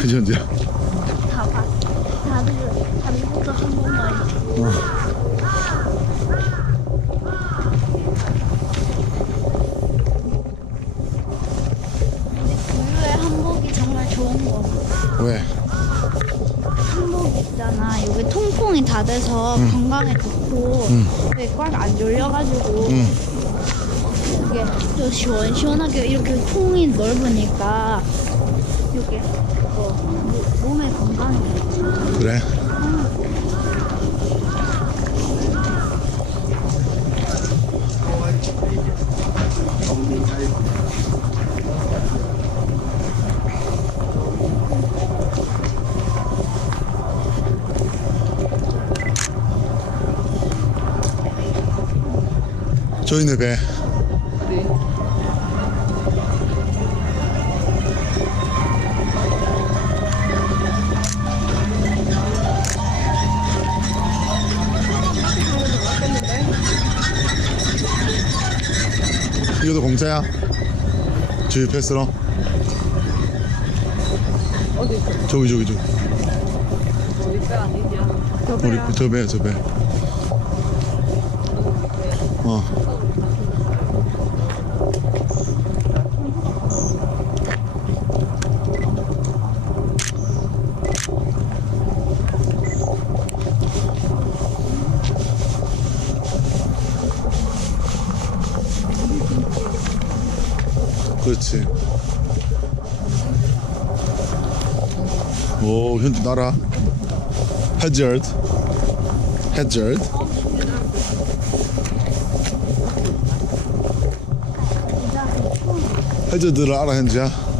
그지 현지야? 다 봐. 다들 다들부터 한국말. 근데 구유의 한복이 정말 좋은 거. 왜? 한복 있잖아. 여기 통풍이 다 돼서 건강에 좋고 여기 꽉안 졸려가지고 응. 이게 또 시원시원하게 이렇게 통이 넓으니까 이게 몸에 좋지. 그래? 저희네 배. 공짜야? 주유 패스로? 어디 있어? 저기 저기 저기 어디 배 아니냐? 저 우리 배야. 저배 저배 어 그렇지. 오 현지 나라. 해저드 해저드 해저드를 알아 현지야?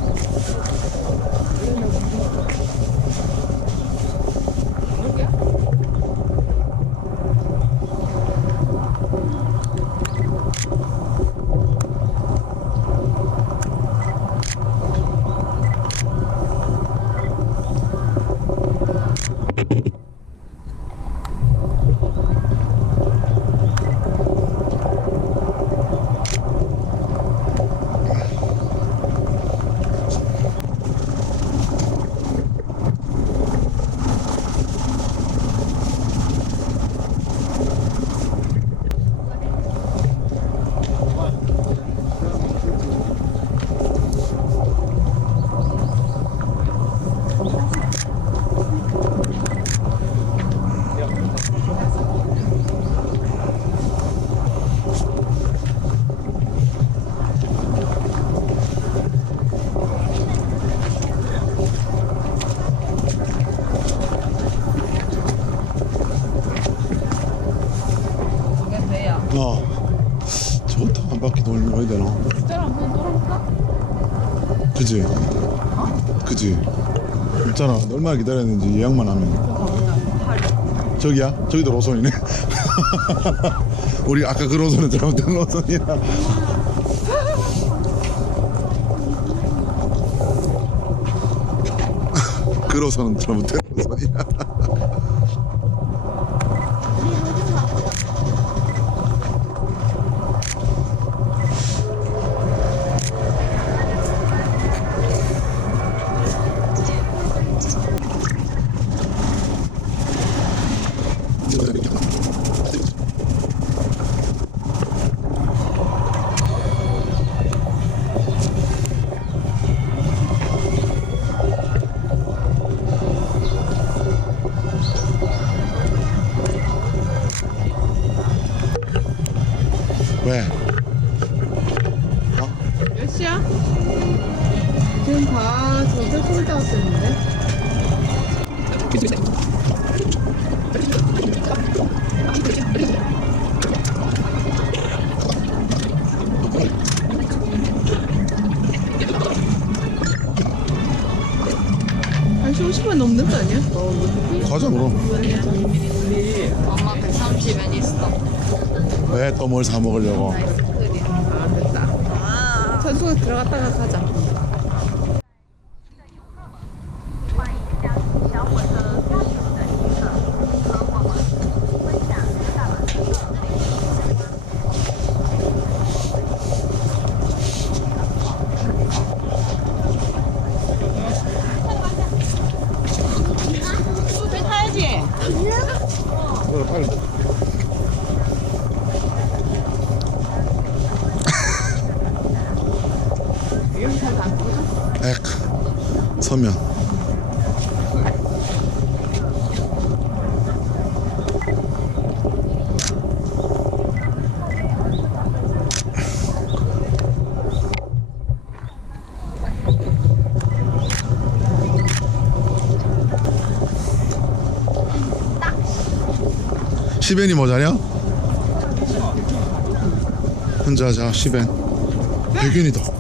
저게 배 야. 어 저것도 한 바퀴 돌려야 되나? 일자로 한번 돌아볼까? 그지? 그지? 있잖아 얼마나 기다렸는지 예약만 하면 저기야? 저기도 로손이네 우리 아까 그 로손은 잘못된 로손이야 그 로손은 잘못된 로손이야 뭘 사 먹으려고 아이스크림. 아, 됐다. 선수가 들어갔다가 서면. 시벤이 모자냐? 혼자 자 시벤 백윤이다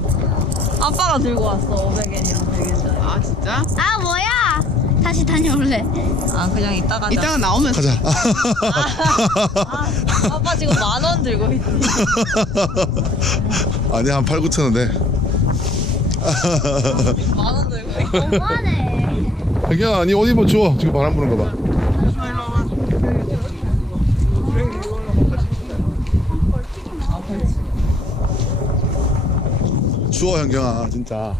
아빠가 들고 왔어 500엔이랑 100엔 아 진짜? 아 뭐야? 다시 다녀올래. 아 그냥 이따 가 자 이따가 나오면 가자 아, 아빠 지금 만 원 들고 있지 아니 한 8, 9천 원 돼. 만원 들고 있고 너무하네. 자기야, 니옷 입어 추워. 지금 바람 부는 거 봐. 추워 현경아 진짜.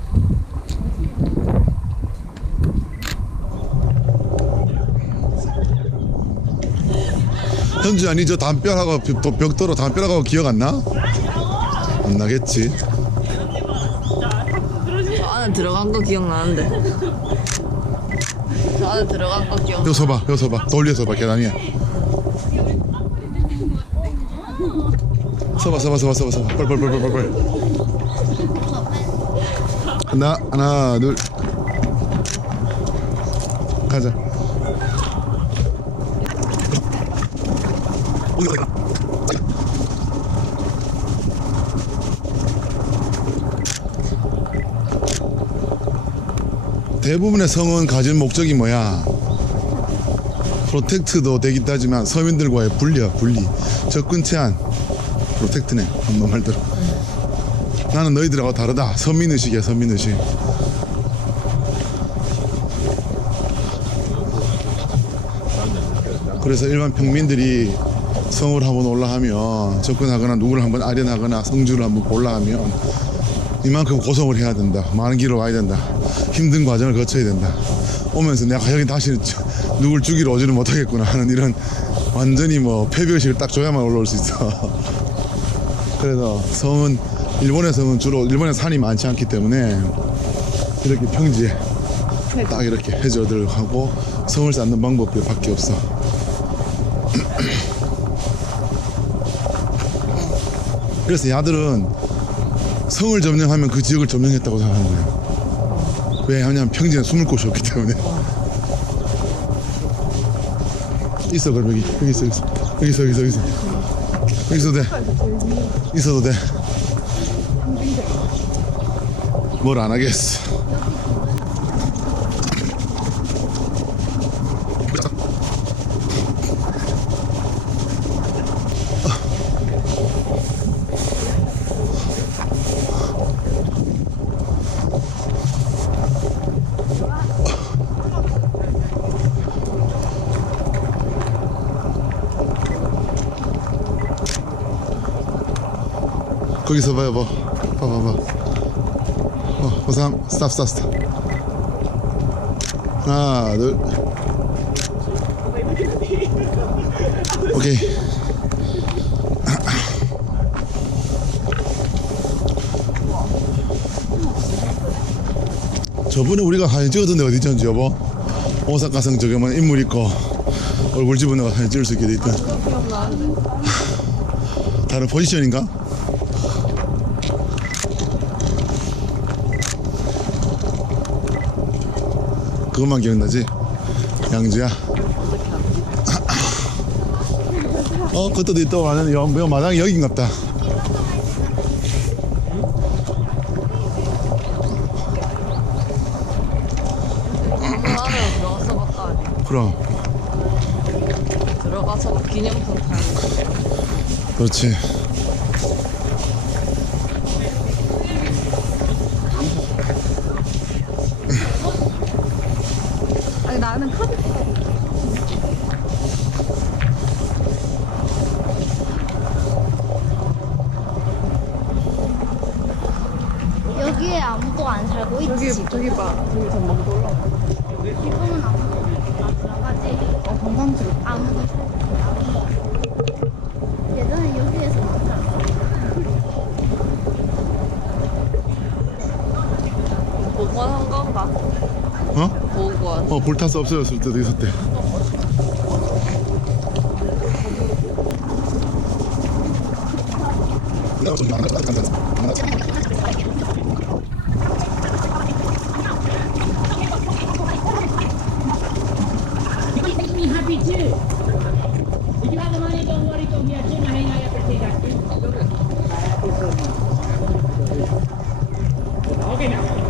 현주야 니저 담벼락하고 벽- 벽돌로 담벼락하고 기억 안 나? 안 나겠지. 저 안에 들어간 거 기억나는데 저 안에 들어간 거 기억 여기 서봐 여기 서봐 돌려 서봐 계단 위에 서봐 서봐 서봐 서봐 서봐 뻘뻘뻘뻘뻘 하나 하나 둘. 가자. 대부분의 성은 가진 목적이 뭐야? 프로텍트도 되긴 하지만 서민들과의 분리야 분리. 접근 제한 프로텍트네 엄마 말대로 나는 너희들하고 다르다 서민의식이야 서민의식 그래서 일반 평민들이 성을 한번 올라하면 접근하거나 누구를 한번 아련하거나 성주를 한번 올라하면 이만큼 고성을 해야 된다. 많은 길을 와야 된다. 힘든 과정을 거쳐야 된다. 오면서 내가 여기 다시 누굴 죽이러 오지는 못하겠구나 하는 이런 완전히 뭐 패배의식을 딱 줘야만 올라올 수 있어. 그래서 성은 성은 주로 일본에 산이 많지 않기 때문에 이렇게 평지에 딱 이렇게 해저들 하고 성을 쌓는 방법밖에 없어. 그래서 야들은 성을 점령하면 그 지역을 점령했다고 생각하는 거예요. 왜 하냐면 평지에 숨을 곳이 없기 때문에. 있어 그럼 여기 여기 있어 여기 있어 여기 있어 여기 있어 여기 있어 여기 있어도 돼 있어도 돼. 뭘 안 하겠어. 거기서 봐요 뭐 봐봐봐 어 보삼 스탑 스탑 스탑. 하나 둘. 오케이. 저번에 우리가 사진 찍었던 데 어디 있었지 여보? 오사카성 저기만 인물 있고 얼굴 집어넣어 사진 찍을 수 있게 돼 있던. 다른 포지션인가? 그것만 기억나지? 양주야. 어, 그것도 있다고 하는 여, 여 마당이 여긴갑다. 그 안에 들어가서 봤다 아니 그럼, 들어가서 막 기념품 팔고 그렇지. 나는 카드 여기에 아무도 안 살고 저기 있지. 저기 봐 저기 전망도 올라와 지금은 아무도 안 들어가지. 어 관광지로 아무도 살지 어 불타스 없어졌을 때도 있었대. me happy too. If you have the money, don't worry, come here. Jim, hang out after take that. Okay now.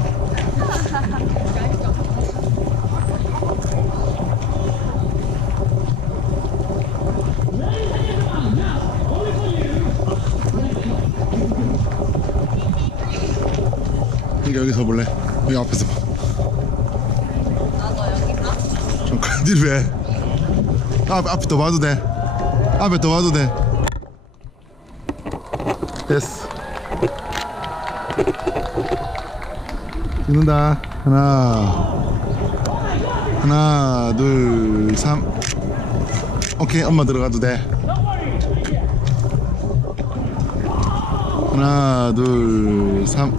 그러니까 여기 서볼래? 여기 앞에서 봐 나도 간질 왜? 앞, 앞에 더 봐도 돼 앞에 더 봐도 돼 됐어 찍는다 하나 하나 둘 삼 오케이 엄마 들어가도 돼 하나 둘 삼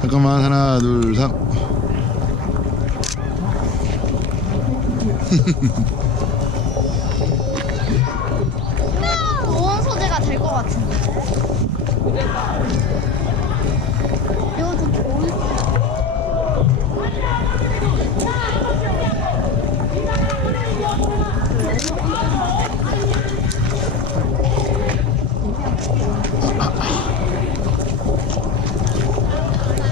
잠깐만 하나 둘 삼 보온 소재가 될 것 같은데.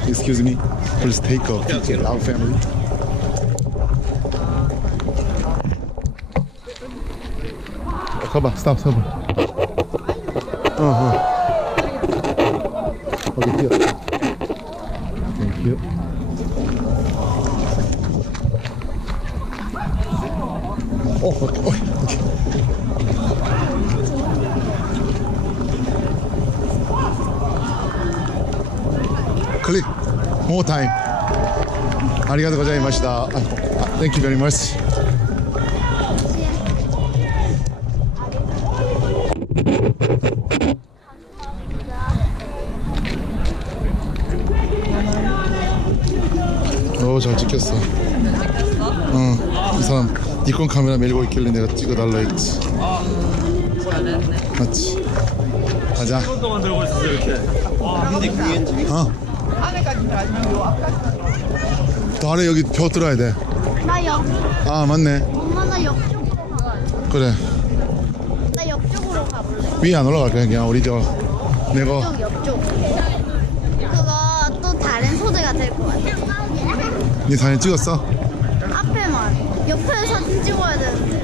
Excuse me, please take a picture. Our family. 어, 가봐, stop, stop. 어, 어. 거기 뛰어. Thank you. 어, 어, 어, 오케이. 클릭. One more time. 아리가토 고자이마시다. 아, 아, Thank you very much. 오, 잘 찍혔어. 응. 이 사람 니콘 카메라 밀고 있길래 내가 찍어달라 했지. 잘했네. 맞지? 가자. 동안 들고 있었어 이렇게. 어. 안에까지 가지면 요 앞까지. 더 아래 여기 벼 들어야 돼. 나 옆, 아, 맞네. 엄마 나 옆쪽으로 가. 그래. 나 옆쪽으로 가볼래. 위에 안 올라갈 거야. 그냥 우리 저 내가 옆쪽. 그거 또 다른 소재가 될 것 같아. 네 사진 찍었어? 앞에만. 옆에 사진 찍어야 되는데.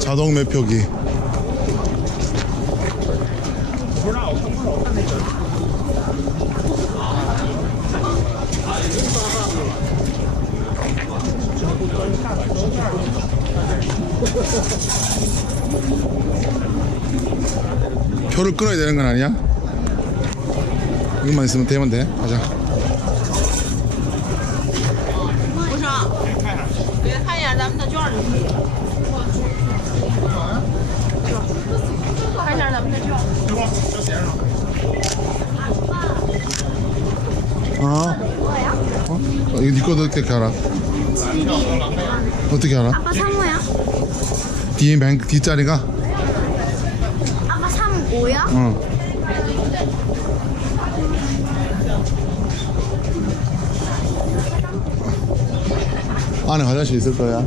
자동 매표기. 표를 끊어야 되는 건 아니야? 이것만 있으면 되면 돼 가자 아, 어? 이거 네 거도 어떻게 알아? 어떻게 알아? 아빠 3호야? 뒤에 맨 뒷자리가? 아빠 35야? 응. 어. 안에 화장실 있을 거야.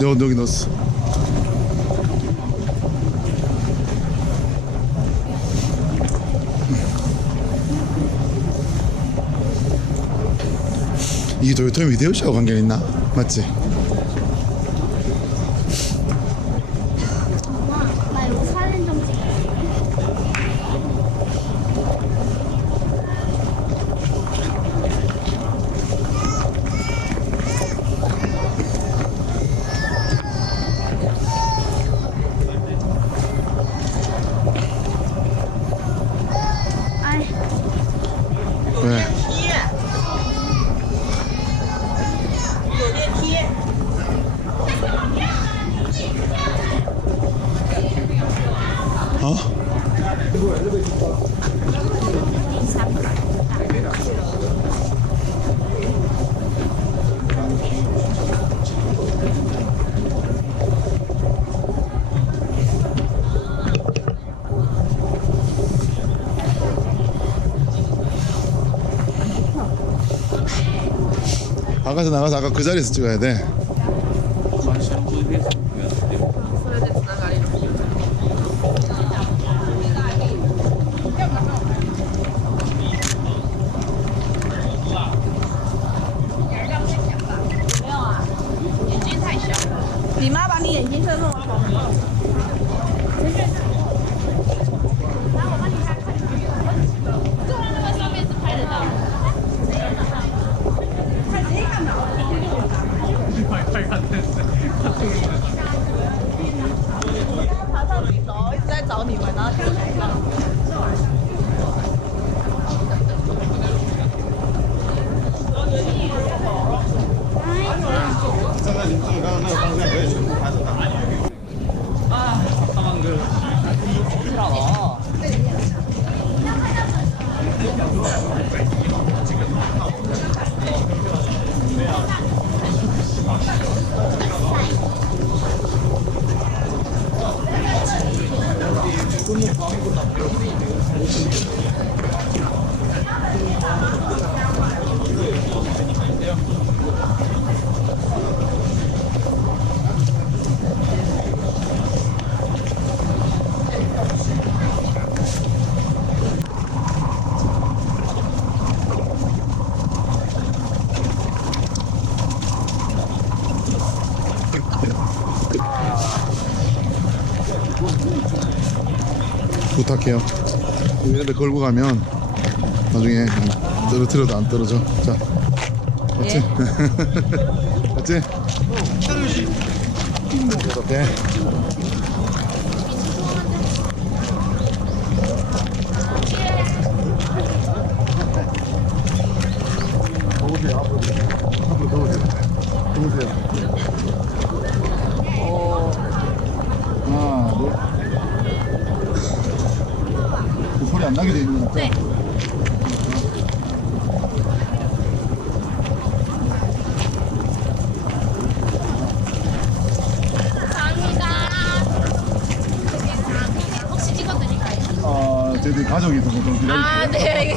여, 여기 넣었어. 이게 도요토미 히데요시하고 관계 있나? 맞지? 나가서 나가서 아까 그 자리에서 찍어야 돼. 부탁해요. 이런 데 걸고 가면 나중에 떨어뜨려도 안 떨어져. 자, 맞지? 맞지? 이렇게. 더보세요 앞으로 앞으로 더보세요 더보세요 하나 둘 그 소리 안 나게 돼 있는 거 같죠? 네. 혹시 찍어드릴까요? 어, 저희들 가족이 있어서 좀 기다릴게요. 아, 네,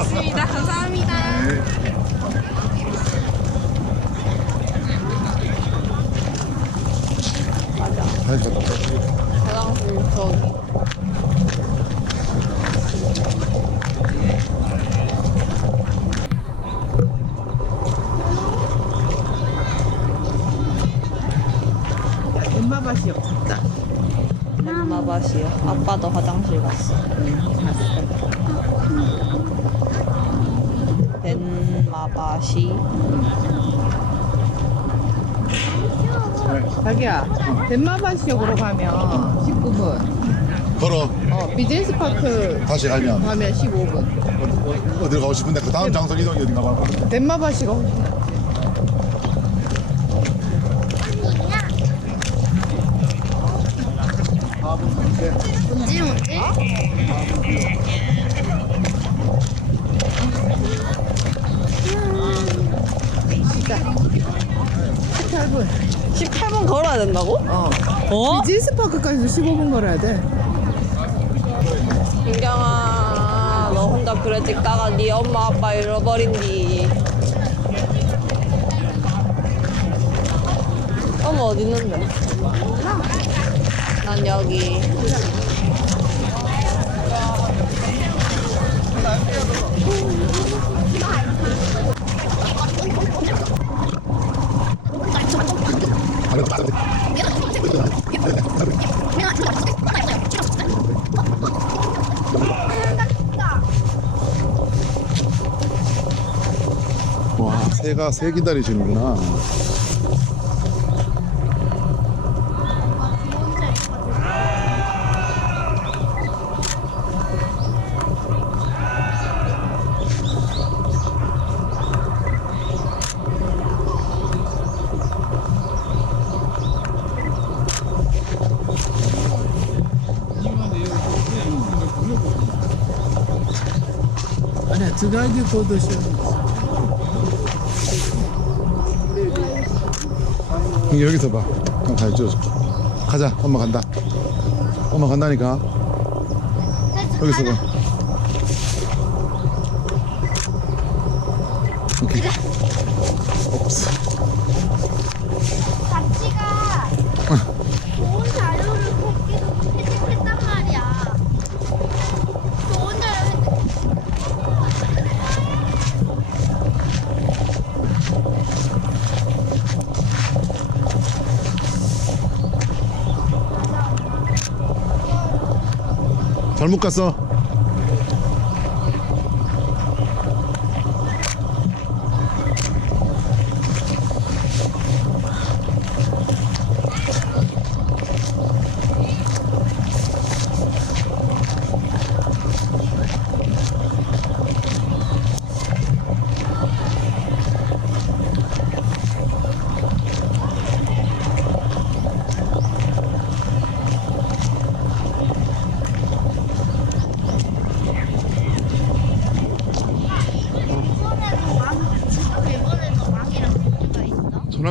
덴마바시. 자기야, 덴마바시역으로 가면 19분. 걸어. 어, 비즈니스 파크 다시 가면 가면 15분. 어디로 가고 싶은데 그 다음 장소 이동이 어딘가 봐. 덴마바시가 훨씬 나. 뭐지, 뭐지? 18분. 18분 걸어야 된다고? 어. 어? 비즈니스 파크까지도 15분 걸어야 돼. 인경아, 너 혼자 그래 찍다가 네 엄마 아빠 잃어버린디. 어, 엄마 어디 있는데? 난 여기. 와 새가 새 기다리시는구나 여기서 봐 형, 잘 찍어줄게 가자 엄마 간다. 엄마 간다니까. 여기서 봐. 오케이 잘못 갔어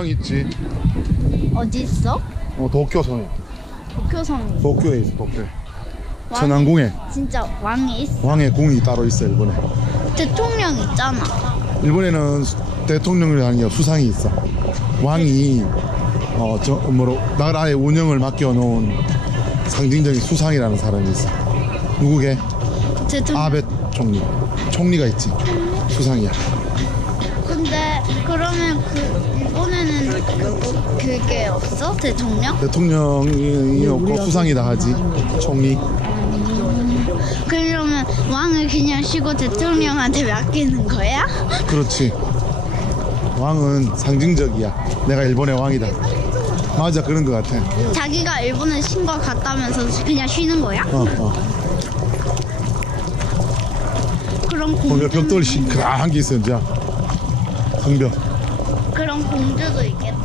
전황 있지 어디 있어? 어 도쿄성에 도쿄성이. 도쿄에 있어 도쿄에 왕- 천왕궁에 진짜 왕이 있어. 왕의 궁이 따로 있어 일본에 대통령 있잖아. 일본에는 수- 대통령이 아니라 수상이 있어. 왕이 어 저 뭐로 나라의 운영을 맡겨놓은 상징적인 수상이라는 사람이 있어. 누구게? 대통령. 아베 총리. 총리가 있지. 수상이야. 근데 그러면 그 일본에 는 그, 그게 없어? 대통령? 대통령이 없고 수상이 다 하지. 총리. 그러면 왕을 그냥 쉬고 대통령한테 맡기는 거야? 그렇지. 왕은 상징적이야. 내가 일본의 왕이다. 맞아 그런 것 같아. 자기가 일본에 쉰것 같다면서 그냥 쉬는 거야? 어 어. 그럼 보면 공주 벽돌 시크한 게 있어 이제. 성벽 그럼 공주도 있겠다.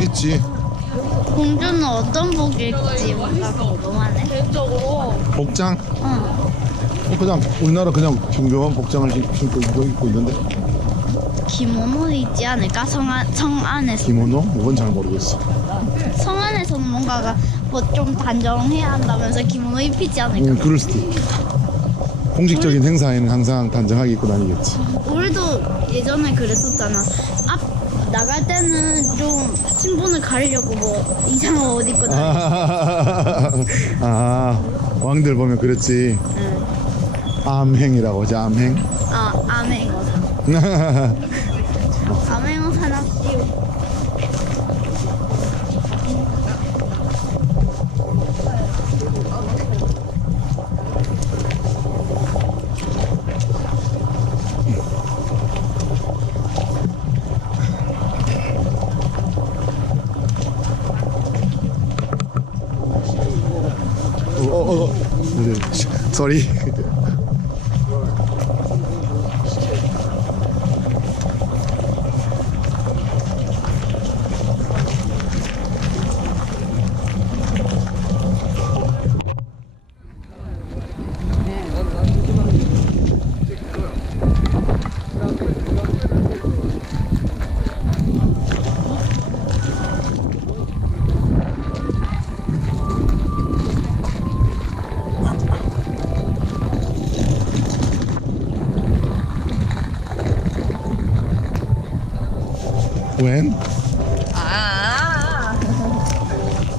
있지. 공주는 어떤 복을 입지 뭔가 궁금하네. 복장. 어. 어, 그냥 우리나라 그냥 평범한 복장을 신- 신고 입고, 입고 있는데 기모노 있지 않을까? 성, 안, 성 안에서. 기모노? 이건 잘 모르겠어 성 안에서는 뭔가가 뭐 좀 단정해야 한다면서 기모노 입히지 않을까? 음, 그럴 수도 있고 공식적인 행사에는 항상 단정하게 입고 다니겠지 우리도 예전에 그랬었잖아. 앞 나갈 때는 좀 신분을 가리려고 뭐 이상한 옷 입고 다니. 아, 아 왕들 보면 그랬지 응. 암행이라고 하지 암행 아 아메이거. 아메이거 sorry when?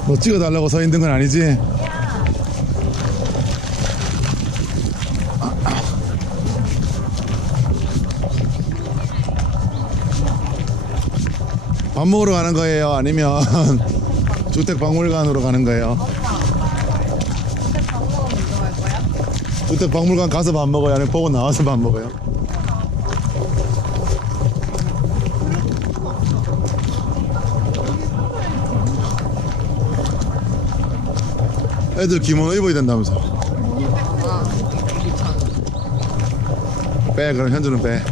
아뭐 찍어달라고 서 있는 건 아니지? 밥 먹으러 가는 거예요? 아니면 주택박물관으로 가는 거예요? 주택박물관 가서 밥 먹어요? 아니면 보고 나와서 밥 먹어요? 애들 기모노 입어야 된다면서 빼 그럼 현주는 빼